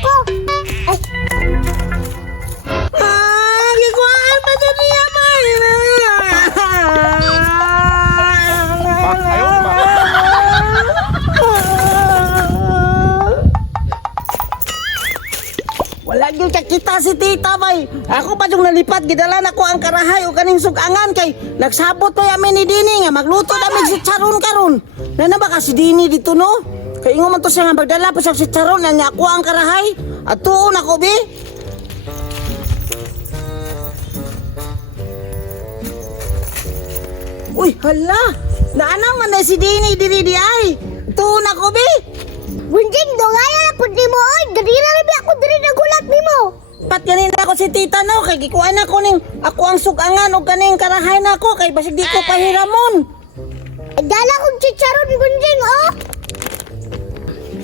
ko. Ay. Gikuhaan pa to niya, May. Ayaw, ma. Wala yung kita si tita, May. Ako pa yung nalipat, gidalan ako ang karahay o kaning sugangan kay nagsabot pa yamin ni Dini nga magluto namin si Charon karon. Na ba ka si Dini dito, no? Kay ingo man to siya nga magdala pa siya si Charon na niya ako ang karahay. At tuon ako, be. Uy, hala! Naanang man na si Dini diri di ay. Tuon ako, be. Bunjing, dongaya na po di mo. Oy, ganina na ako diri nagulat ni mo. Pat ganin ako si tita, no? Kay gikuan ako ning ako ang sugangan o kaning karahay na ako kay basig di ko pahiramon. Dala kong chicharon, Bunjing, oh.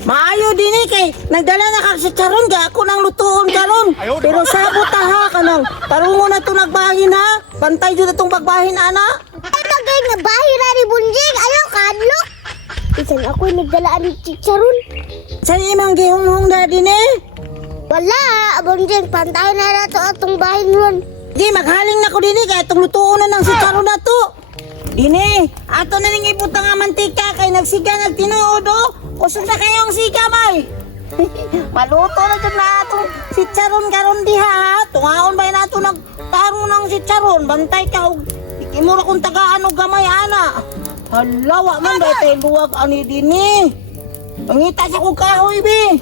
Maayo din kay nagdala na kag si Charon ga ako nang lutuon karon. Ayaw, di ba? Pero sabot ta ha kanang tarungo na to nagbahin ha. Pantay jud atong pagbahin ana. Ay, magay nga bahira ni Bunjing. Ayaw, kadlo. Isan ako'y nagdala ni chicharon. Sa imong gihunghong na din Wala, Bunjing. Pantay na na to atong bahin ron. Di maghaling na ko din kay atong lutuon na ng si Charon na to. Dini, ato na ning ibutang nga mantika kay nagsiga nagtinuod oh. Kusog na kayong siga, May. Maluto na dyan na atong si Charon karon diha ha. Tungaon ba na ito nagtarong ng si Charon. Bantay ka, ikimura kong tagaan o gamay, ana. Halawa man, dahil tayo luwag ani dini. Pangita siya kong kahoy, be.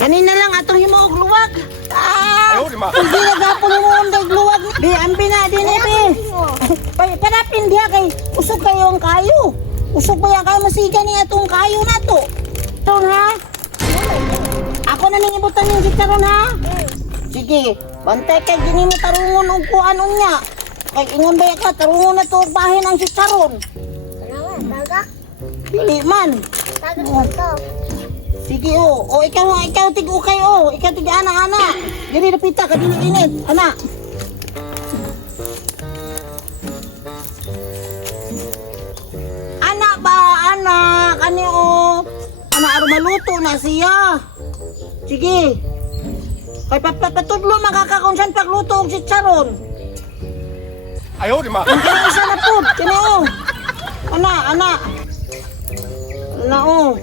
Kanina lang atong himuog luwag. Ayaw, di ma. Hindi nagapon mo ang luwag. Be, ambi na dini, be. Panapin diha kay usog kayo ang kayo. Usog ba yan kayo masiga niya itong kayo na to? Charon ha? Ako na ning ibutan yung si Charon ha? Sige, bantay kay gini mo tarungon og kuan unya. Kay ingon ba ka tarungon na to og bahin ang si Charon. Salamat, taga. Dili man. Taga ko to. Sige o ikaw tig-o kayo. Ikaw tig ana. Dili na pita ka dili init. Ana. Anak, ani o. Ana aro maluto na siya. Sige. Kay papatudlo makakakunsan pagluto og si Charon. Ayaw, di ma. Kaya isa na po. Kini o. Ana. Ana o.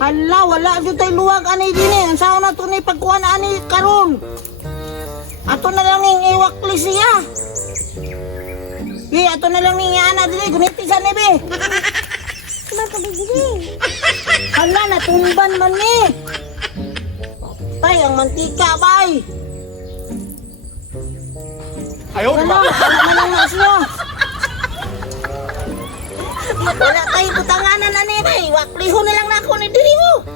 Hala, wala dito tayo luwag ani dini. Ang sao na ito ni pagkuhan ani karon. Ato na lang yung iwakli siya. Be, ato na lang niya ana dili gunitisan ni be. Mapabigili. Hala natumban man ni. Tay ang mantika bay. Ayaw, di ma. Wala na siya. Wala tayo butanganan na ni bay. Wakliho na lang nako ni diri mo.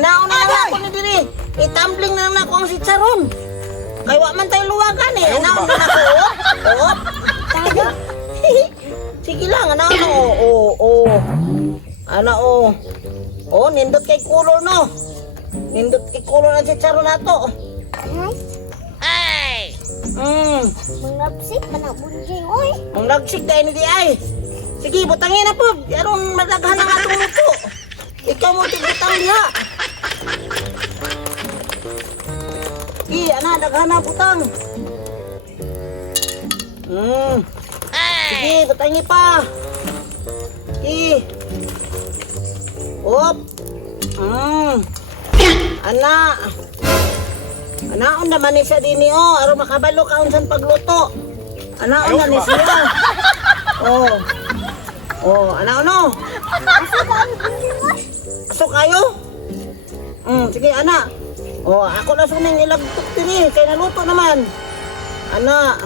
Anaon na lang ako ni diri. Itambling na lang nako ang si Charon. Kay wa man tayo luwagan eh. Anaon na nako. Oh. Taga. Sige lang, ano, oh, nindot kay color, no? Nindot kay color na si Charon na to. Ay, Hmm, mangapsik pa na Bunjing, oy. ang nagsig tayo ni di ay. Sige, butangin na po. Yaron madaghan ang atong luto. Ikaw mo tigutang diha. Sige, ana, daghan na butang. Sige, butangin pa. Sige. Op. Ana. Anaon naman ni siya din o. Aro makabalo ka unsan pagluto. Anaon na ni siya. Anaon no. Pasok kayo? Sige, ana. Ako na suning ilagtok diri kay naluto naman. Ana.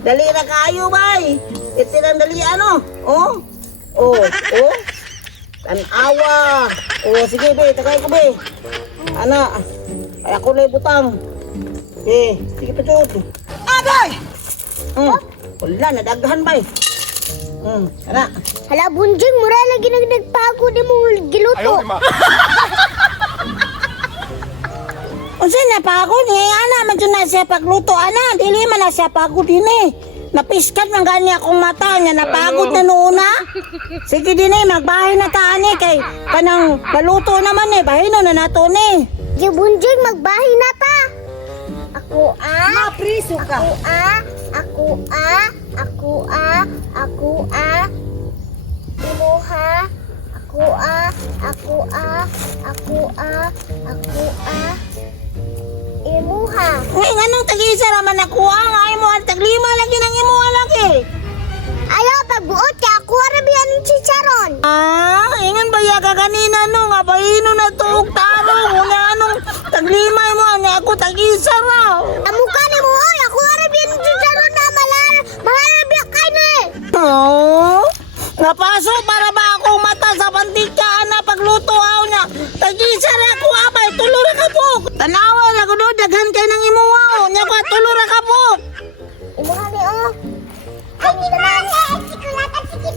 Dali na kayo, bay. Itirang dali, ano? Tanawa. Sige, be. Tagay ko, be. Ana. Ay, ako na ibutang. Sige, patut. Abay! Wala, nadaghan, bay. Ana. Hala, Bunjing, mura lagi nagpago di mo giluto. Ayaw, di ma. Unsay napagod ni ana man dyan na siya pagluto ana dili man na siya pagod din napiskat man gani akong mata nya napagod na noon na sige din magbahay na ta ani kay kanang paluto naman eh. Bahino na nato ni. Gibunjing magbahin na ta. Ako Mapriso ka. Ako Imuha. Imuha. Ngay nganong tag-isa naman nakuha nga imo ang taglima lagi nang imo lagi. Ayaw pagbuot kay ako arabian ng chicharon. Ingan ba ya ka kanina no nga bahino na tuog tarong nga anong taglima mo nga ako tag-isa raw. Amukha ni mo oy, ako arabian ng chicharon na maharabiak kay na eh. Oh, napaso para ba akong mata sa pantikaan na pagluto aw niya. Tag-isa ra ako abay tulo ra ka po. Tanawa na ko do daghan kay nang imuha nya ko tulo ra ka po. Imuha ni oh. Ay, dito na. Sikulatan, sikit.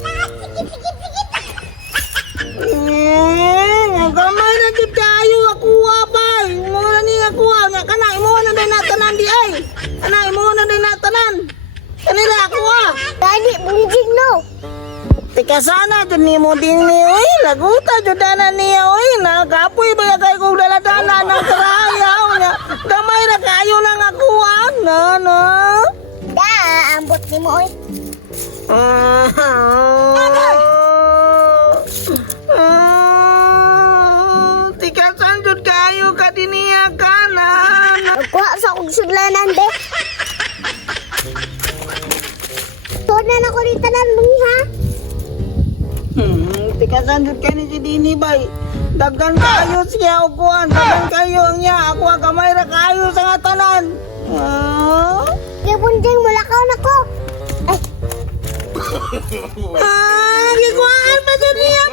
Gamay na gid kayo ako abay. Mura ni ako nga kana imo na din natanan di ay. Kana imo na din natanan. Kanila ako Dali, bunjing no. Tika sana dun ni mo din ni oy laguta jud na niya oy nagapoy ba kay kog daladala ng karayaw nya. Gamay ra kayo nang ako no. Da, ambot ni mo oy. Tika sanjud kayo kadiniya kanan. Nagkuha sa akong sudlanan, be. Tunan ako rin tanan mong ha. Tika sanjud kayo ni si Dini bay. Daghan kayo siya ukuan. Daghan kayo ang niya. Ako ang kamay ra kayo sa nga tanan. Gibunjing, mulakaw na ko. Ay, Gikuhaan pa dyan niya